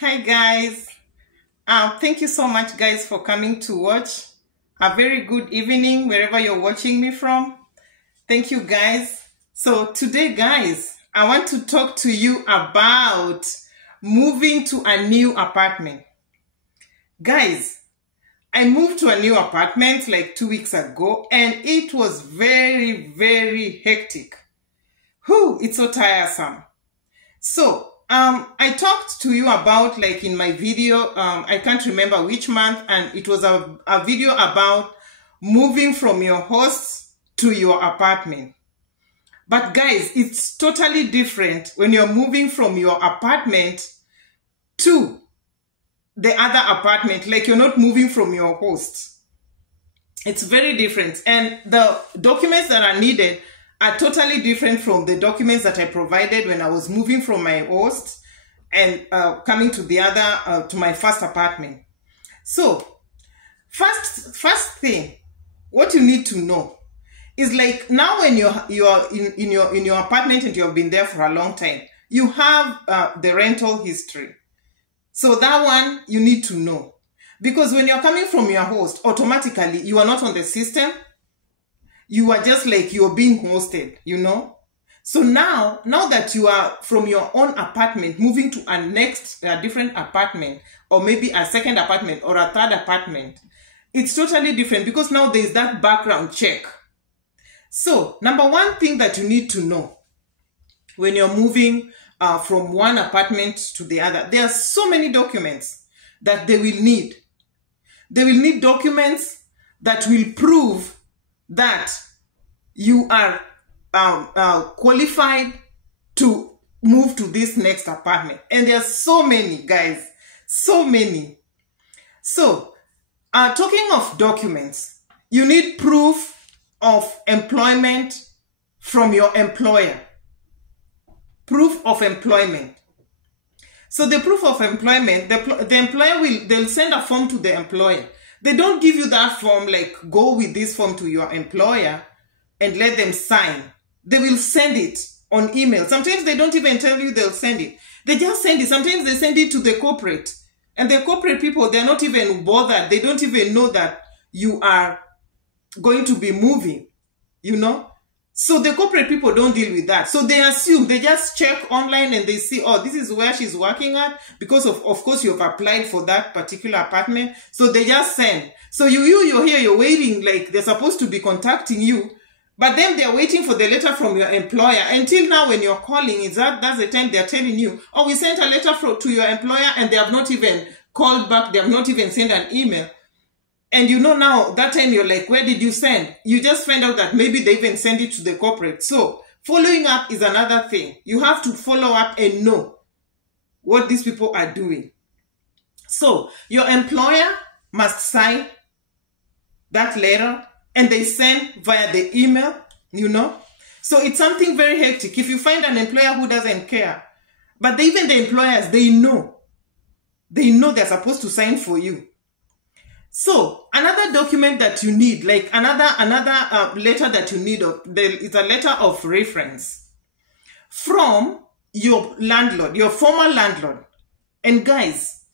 Hi guys, thank you so much guys for coming to watch. A very good evening wherever you're watching me from. Thank you guys. So today guys, I want to talk to you about moving to a new apartment. Guys, I moved to a new apartment like 2 weeks ago and it was very hectic. It's so tiresome. So I talked to you about, like in my video, I can't remember which month, and it was a video about moving from your host to your apartment. But guys, it's totally different when you're moving from your apartment to the other apartment, like you're not moving from your host. It's very different, and the documents that are needed are totally different from the documents that I provided when I was moving from my host and coming to the other, to my first apartment. So, first thing, what you need to know is, like, now when you're in your apartment and you have been there for a long time, you have the rental history. So that one you need to know, because when you're coming from your host, automatically you are not on the system. You are just like you're being hosted, you know. So now that you are from your own apartment moving to a different apartment, or maybe a second apartment or a third apartment, it's totally different, because now there's that background check. So number one thing that you need to know when you're moving from one apartment to the other, there are so many documents that they will need. They will need documents that will prove that you are qualified to move to this next apartment. And there are so many, guys, so many. So, talking of documents, you need proof of employment from your employer. Proof of employment. So the proof of employment, the employer they'll send a form to the employer. They don't give you that form, like, go with this form to your employer and let them sign. They will send it on email. Sometimes they don't even tell you they'll send it. They just send it. Sometimes they send it to the corporate. And the corporate people, they're not even bothered. They don't even know that you are going to be moving, you know. So the corporate people don't deal with that. So they assume, they just check online and they see, oh, this is where she's working at, because of course you've applied for that particular apartment. So they just send. So you're here, you're waiting, like they're supposed to be contacting you, but then they're waiting for the letter from your employer. Until now, when you're calling, that's the time they're telling you, oh, we sent a letter to your employer, and they have not even called back. They have not even sent an email. And you know, now that time you're like, where did you send? You just find out that maybe they even send it to the corporate. So following up is another thing. You have to follow up and know what these people are doing. So your employer must sign that letter, and they send via the email, you know. So it's something very hectic. If you find an employer who doesn't care, but even the employers, they know they're supposed to sign for you. So another document that you need, like another letter that you need, is a letter of reference from your landlord, your former landlord. And guys,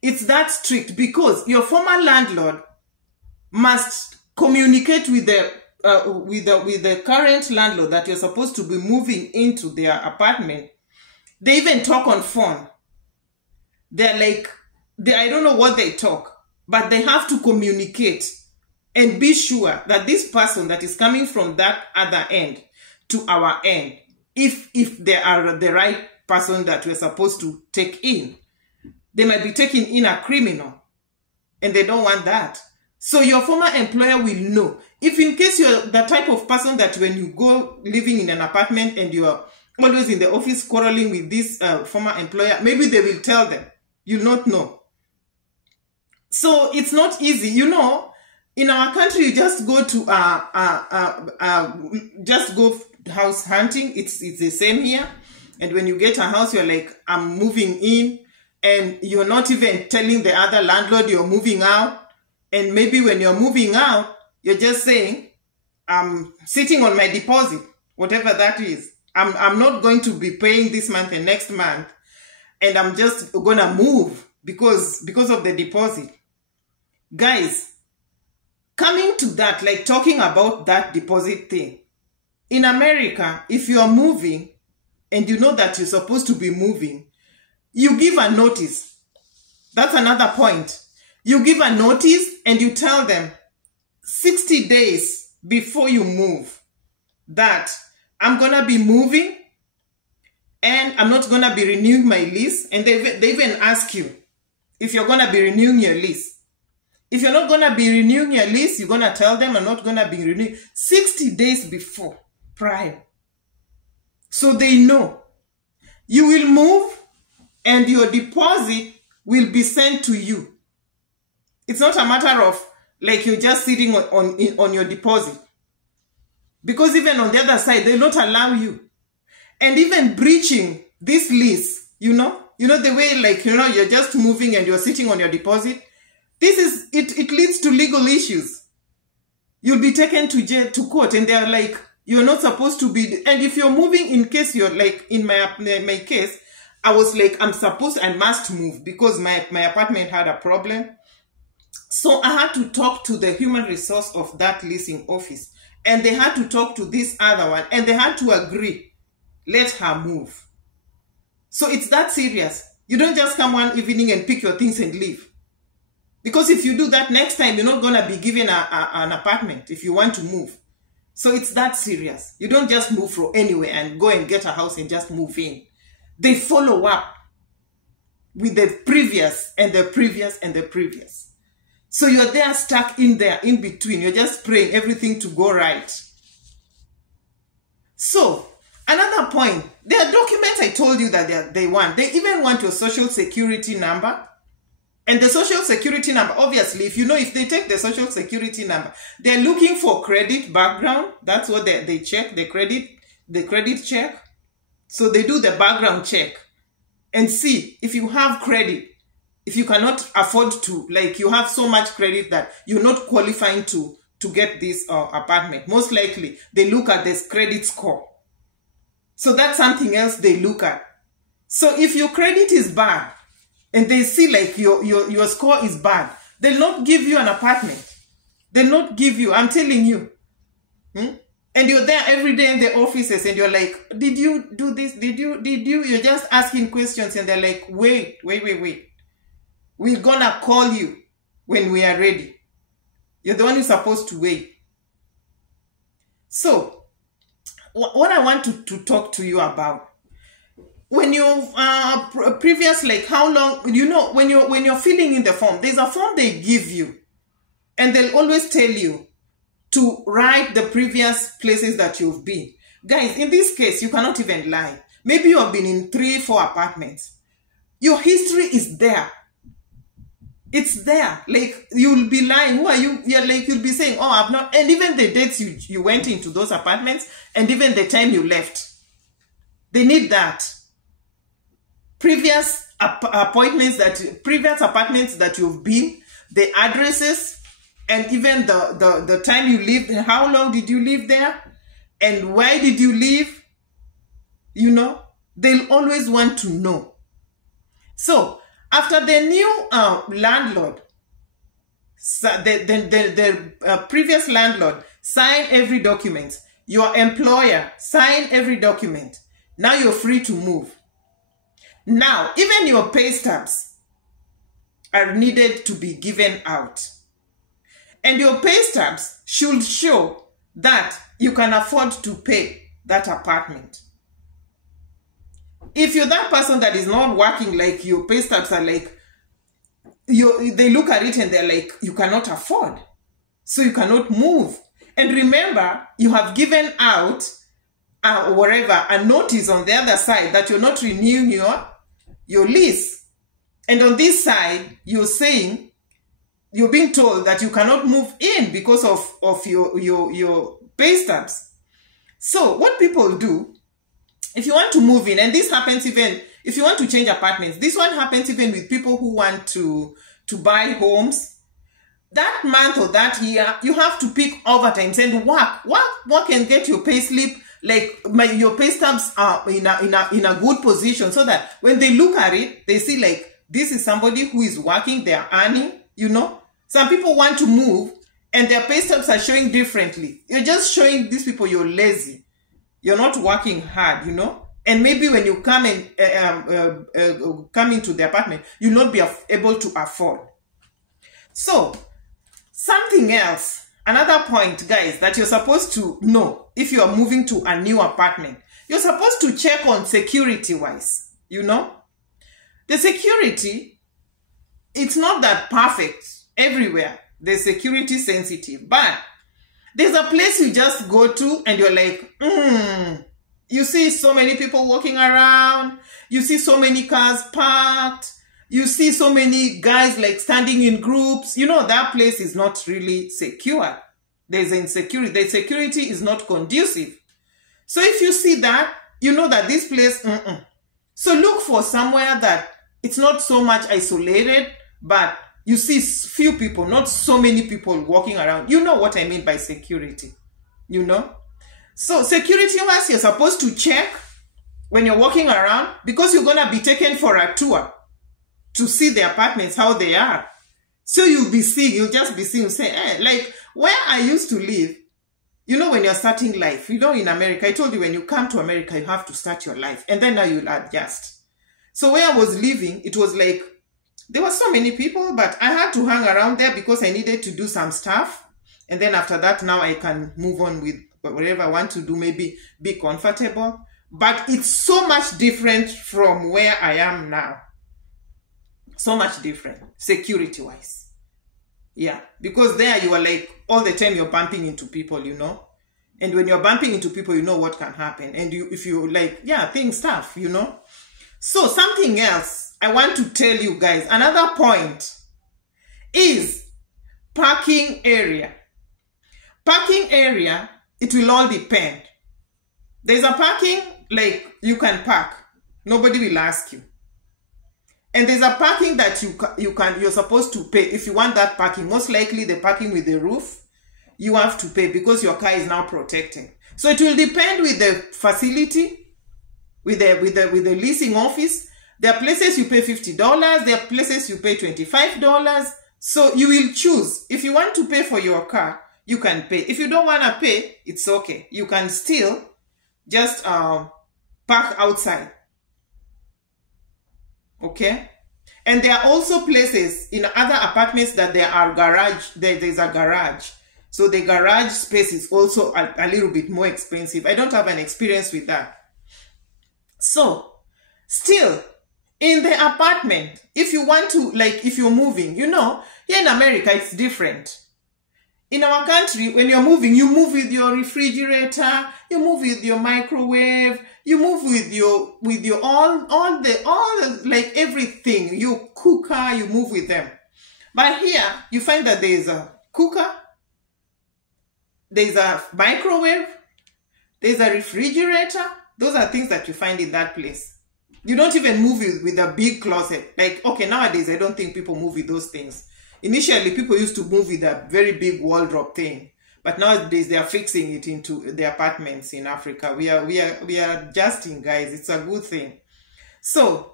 it's that strict, because your former landlord must communicate with the current landlord that you're supposed to be moving into their apartment. They even talk on phone. They're like, I don't know what they talk, but they have to communicate and be sure that this person that is coming from that other end to our end, if they are the right person that we're supposed to take in. They might be taking in a criminal, and they don't want that. So your former employer will know. If in case you're the type of person that when you go living in an apartment and you're always in the office quarreling with this former employer, maybe they will tell them. You'll not know. So it's not easy. You know, in our country, you just go to just go house hunting. It's the same here. And when you get a house, you're like, I'm moving in, and you're not even telling the other landlord you're moving out. And maybe when you're moving out, you're just saying, I'm sitting on my deposit, whatever that is. I'm not going to be paying this month and next month. and I'm just gonna move because of the deposit. Guys, coming to that, like talking about that deposit thing. In America, if you are moving and you know that you're supposed to be moving, you give a notice. That's another point. You give a notice and you tell them 60 days before you move that I'm going to be moving and I'm not going to be renewing my lease. And they even ask you if you're going to be renewing your lease. If you're not going to be renewing your lease, you're going to tell them I'm not going to be renewing 60 days before, prior. So they know. You will move and your deposit will be sent to you. It's not a matter of like you're just sitting on your deposit. Because even on the other side, they'll not allow you. And even breaching this lease, you know the way like, you're just moving and you're sitting on your deposit. This is, it leads to legal issues. You'll be taken to jail, to court, and they're like, you're not supposed to be. And if you're moving, in case you're like, in my case, I was like, I must move because my apartment had a problem. So I had to talk to the human resource of that leasing office. And they had to talk to this other one. And they had to agree, let her move. So it's that serious. You don't just come one evening and pick your things and leave. Because if you do that next time, you're not going to be given an apartment if you want to move. So it's that serious. You don't just move from anywhere and go and get a house and just move in. They follow up with the previous and the previous and the previous. So you're there stuck in there, in between. You're just praying everything to go right. So, another point. There are documents I told you that they want. They even want your social security number. And the social security number, obviously, if they take the social security number, they're looking for credit background. That's what they check, the credit check. So they do the background check and see if you have credit. If you cannot afford to, like you have so much credit that you're not qualifying to get this apartment. Most likely, they look at this credit score. So that's something else they look at. So if your credit is bad, and they see like your score is bad, they'll not give you an apartment. They'll not give you, I'm telling you. And you're there every day in the offices and you're like, did you do this? Did you? You're just asking questions and they're like, wait. We're gonna call you when we are ready. You're the one who's supposed to wait. So, what I want to talk to you about, when you previous, like how long, when you're filling in the form, there's a form they give you and they'll always tell you to write the previous places that you've been. Guys, in this case, you cannot even lie. Maybe you have been in 3-4 apartments. Your history is there. It's there. Like, you'll be lying. Who are you? You're like, you'll be saying, oh, I've not. And even the dates you went into those apartments and even the time you left. They need that. Previous apartments that you've been, the addresses, and even the time you lived, how long did you live there, and why did you leave? They'll always want to know. So after the new landlord, the previous landlord sign every document, your employer sign every document. Now you're free to move. Now, even your pay stubs are needed to be given out. And your pay stubs should show that you can afford to pay that apartment. If you're that person that is not working, like your pay stubs are like, they look at it and they're like, you cannot afford. So you cannot move. And remember, you have given out a notice on the other side that you're not renewing your lease. And on this side, you're being told that you cannot move in because of your pay stubs. So what people do, if you want to move in, and this happens even if you want to change apartments, this one happens even with people who want to buy homes. That month or that year, you have to pick overtime and work and get your pay slip like your pay stubs are in a good position, so that when they look at it, they see like this is somebody who is working, they are earning, you know. Some people want to move and their pay stubs are showing differently. You're just showing these people you're lazy. You're not working hard, you know. And maybe when you come in, come into the apartment, you'll not be able to afford. So, something else, another point, guys, that you're supposed to know if you are moving to a new apartment, you're supposed to check on security-wise, you know. The security, it's not that perfect everywhere. The security sensitive, but there's a place you just go to and you're like, you see so many people walking around, you see so many cars parked, you see so many guys like standing in groups. You know, that place is not really secure. There's insecurity. The security is not conducive. So if you see that, you know that this place, So look for somewhere that it's not so much isolated, but you see few people, not so many people walking around. You know what I mean by security, you know? So security-wise, you're supposed to check when you're walking around, because you're going to be taken for a tour to see the apartments, how they are. So you'll just be seeing, say, hey, like where I used to live, you know, when you're starting life, you know, in America, I told you when you come to America, you have to start your life and then now you'll adjust. So where I was living, it was like, there were so many people, but I had to hang around there because I needed to do some stuff. And then after that, now I can move on with whatever I want to do, maybe be comfortable. But it's so much different from where I am now. So much different, security-wise. Yeah, because there you are like, all the time you're bumping into people, you know. And when you're bumping into people, you know what can happen. And if you like, yeah, things tough, you know. So something else I want to tell you guys, another point is parking area. Parking area, it will all depend. There's a parking, like you can park. Nobody will ask you. And there's a parking that you're supposed to pay. If you want that parking, most likely the parking with the roof, you have to pay because your car is now protected. So it will depend with the facility, with the leasing office. There are places you pay $50, there are places you pay $25. So you will choose. If you want to pay for your car, you can pay. If you don't want to pay, it's okay. You can still just park outside. Okay? And there are also places in other apartments that there are there's a garage. So the garage space is also a little bit more expensive. I don't have an experience with that. So, still, in the apartment, if you want to, like, if you're moving, you know, here in America, it's different. In our country, when you're moving, you move with your refrigerator, you move with your microwave, you move with your all like everything, your cooker, you move with them. But here, you find that there's a cooker, there's a microwave, there's a refrigerator. Those are things that you find in that place. You don't even move with a big closet. Like, okay, nowadays, I don't think people move with those things. Initially, people used to move with a very big wardrobe thing. But nowadays, they are fixing it into the apartments in Africa. We are adjusting, guys. It's a good thing. So,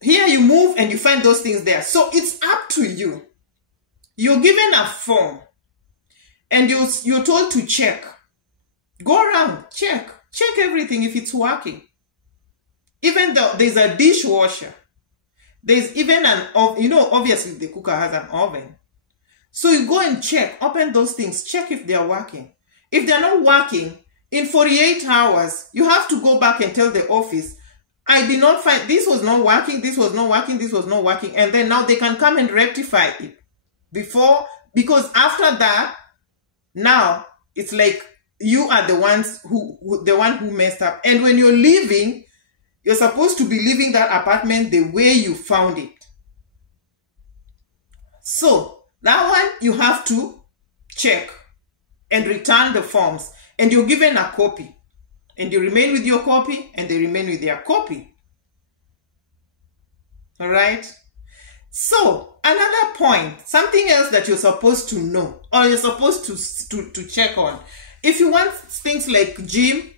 here you move and you find those things there. So, it's up to you. You're given a form. And you're told to check. Go around, check. Check everything if it's working. Even though there's a dishwasher. There's even you know, obviously the cooker has an oven. So you go and check, open those things, check if they are working. If they're not working, in 48 hours, you have to go back and tell the office, I did not find, this was not working, this was not working, this was not working. And then now they can come and rectify it. Because after that, now it's like you are the one who messed up. And when you're leaving, you're supposed to be leaving that apartment the way you found it. So, that one you have to check and return the forms. And you're given a copy. And you remain with your copy and they remain with their copy. Alright? So, another point, something else that you're supposed to know or you're supposed to check on. If you want things like gym,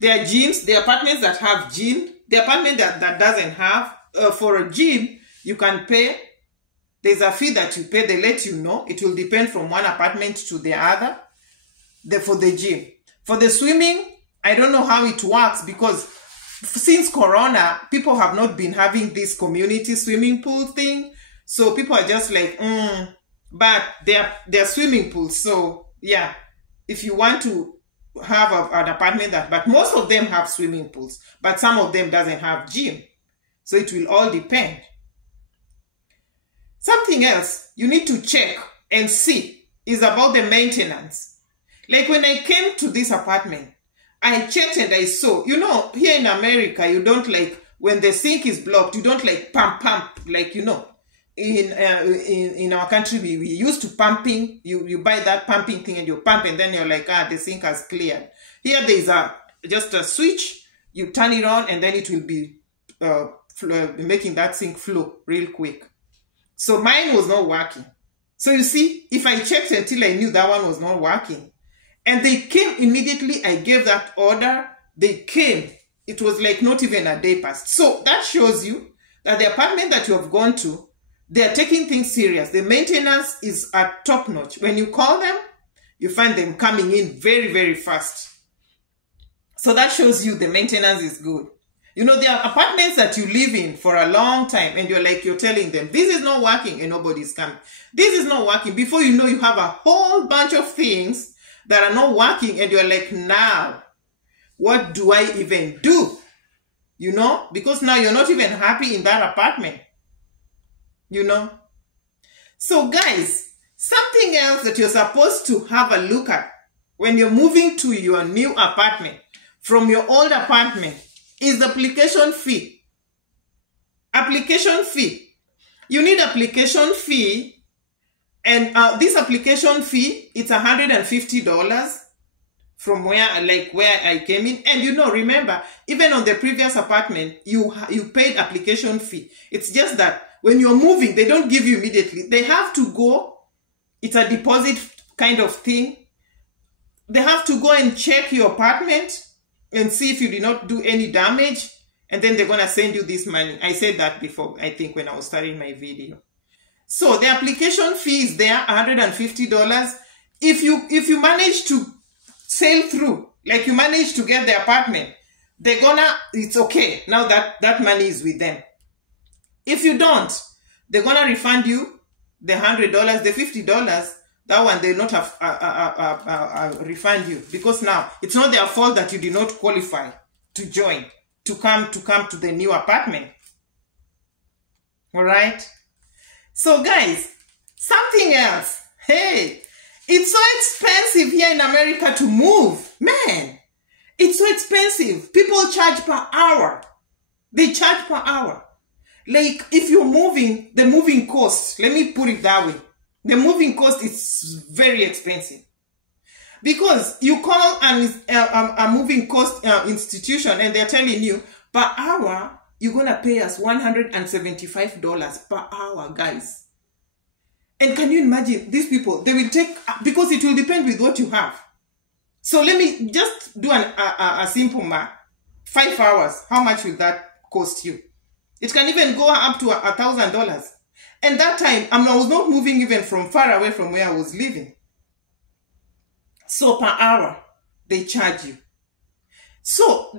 There are gyms, the apartments that have gym, the apartment that doesn't have. For a gym, you can pay. There's a fee that you pay. They let you know. It will depend from one apartment to the other. For the gym. For the swimming, I don't know how it works because since Corona, people have not been having this community swimming pool thing. So people are just like, but they're swimming pools. So yeah, if you want to have an apartment but most of them have swimming pools, but some of them doesn't have gym. So it will all depend. Something else you need to check and see is about the maintenance. Like when I came to this apartment, I checked and I saw, you know, here in America, you don't like, when the sink is blocked, you don't like pump, like, you know, in our country, we used to pumping. You buy that pumping thing and you pump and then you're like, the sink has cleared. Here there's just a switch, you turn it on and then it will be making that sink flow real quick. So mine was not working. So you see, if I checked until I knew that one was not working, and they came immediately, I gave that order, they came. It was like not even a day passed. So that shows you that the apartment that you have gone to, they are taking things serious. The maintenance is at top notch. When you call them, you find them coming in very, very fast. So that shows you the maintenance is good. You know, there are apartments that you live in for a long time and you're telling them, this is not working and nobody's coming. This is not working. Before you know, you have a whole bunch of things that are not working and you're like, now, what do I even do? You know, because now you're not even happy in that apartment. You know? So guys, something else that you're supposed to have a look at when you're moving to your new apartment from your old apartment is the application fee. Application fee. You need application fee, and this application fee, it's $150 from where I came in. And you know, remember, even on the previous apartment, you paid application fee. It's just that when you're moving, they don't give you immediately. They have to go. It's a deposit kind of thing. They have to go and check your apartment and see if you did not do any damage. And then they're going to send you this money. I said that before, I think, when I was starting my video. So the application fee is there, $150. If you manage to sail through, like you manage to get the apartment, it's okay. Now that money is with them. If you don't, they're going to refund you the $100, the $50. That one, they not have refund you, because now it's not their fault that you did not qualify to join, to come to the new apartment. All right. So guys, something else. Hey, it's so expensive here in America to move. Man, it's so expensive. People charge per hour. They charge per hour. Like if you're moving, the moving cost, let me put it that way. The moving cost is very expensive. Because you call a moving cost institution and they're telling you per hour, you're going to pay us $175 per hour, guys. And can you imagine these people, they will take, because it will depend with what you have. So let me just do a simple math. 5 hours, how much will that cost you? It can even go up to $1,000. And that time, I was not moving even from far away from where I was living. So per hour, they charge you. So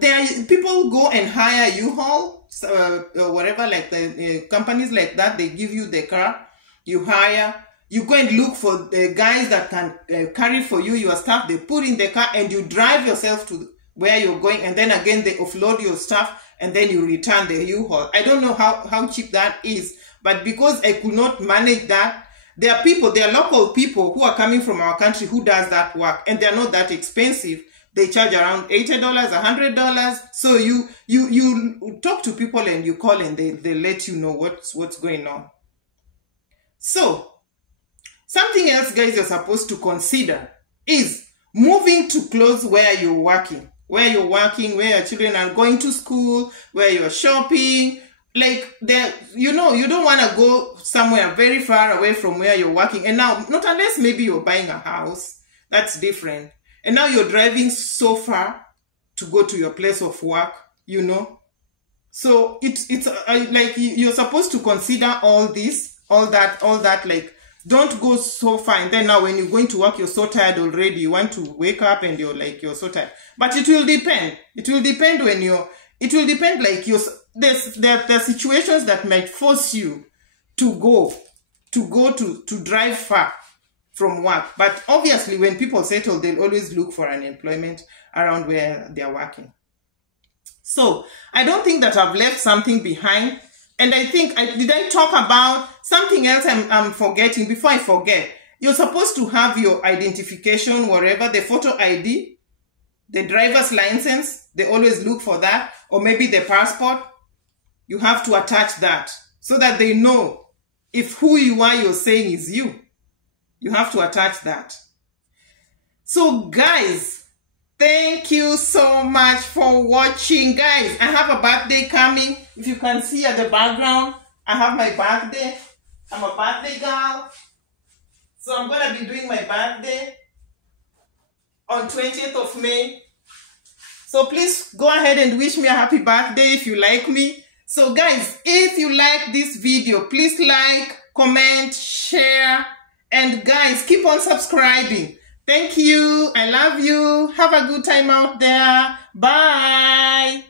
people go and hire U-Haul, or whatever, like the companies like that, they give you the car, you hire, you go and look for the guys that can carry for you your stuff, they put in the car and you drive yourself to where you're going, and then again they offload your stuff and then you return the U-Haul. I don't know how cheap that is, but because I could not manage that, there are local people who are coming from our country who does that work, and they're not that expensive. They charge around $80, $100. So you talk to people and you call and they let you know what's going on. So something else, guys, you're supposed to consider is moving to close where you're working, where your children are going to school, where you're shopping. Like, you don't want to go somewhere very far away from where you're working. And now, not unless maybe you're buying a house, that's different. And now you're driving so far to go to your place of work, you know. So it's like you're supposed to consider all this, all that, like, don't go so far and then now when you're going to work, you're so tired already. You want to wake up and you're so tired. But it will depend. It will depend like there are situations that might force you to drive far from work. But obviously when people settle, they'll always look for an employment around where they're working. So I don't think that I've left something behind. And I think, did I talk about something else I'm forgetting? Before I forget, you're supposed to have your identification, wherever, the photo ID, the driver's license, they always look for that, or maybe the passport. You have to attach that so that they know if who you are you're saying is you. You have to attach that. So guys, thank you so much for watching. Guys, I have a birthday coming. If you can see at the background, I have my birthday. I'm a birthday girl. So I'm going to be doing my birthday on 20th of May. So please go ahead and wish me a happy birthday if you like me. So guys, if you like this video, please like, comment, share, and guys, keep on subscribing. Thank you. I love you. Have a good time out there. Bye.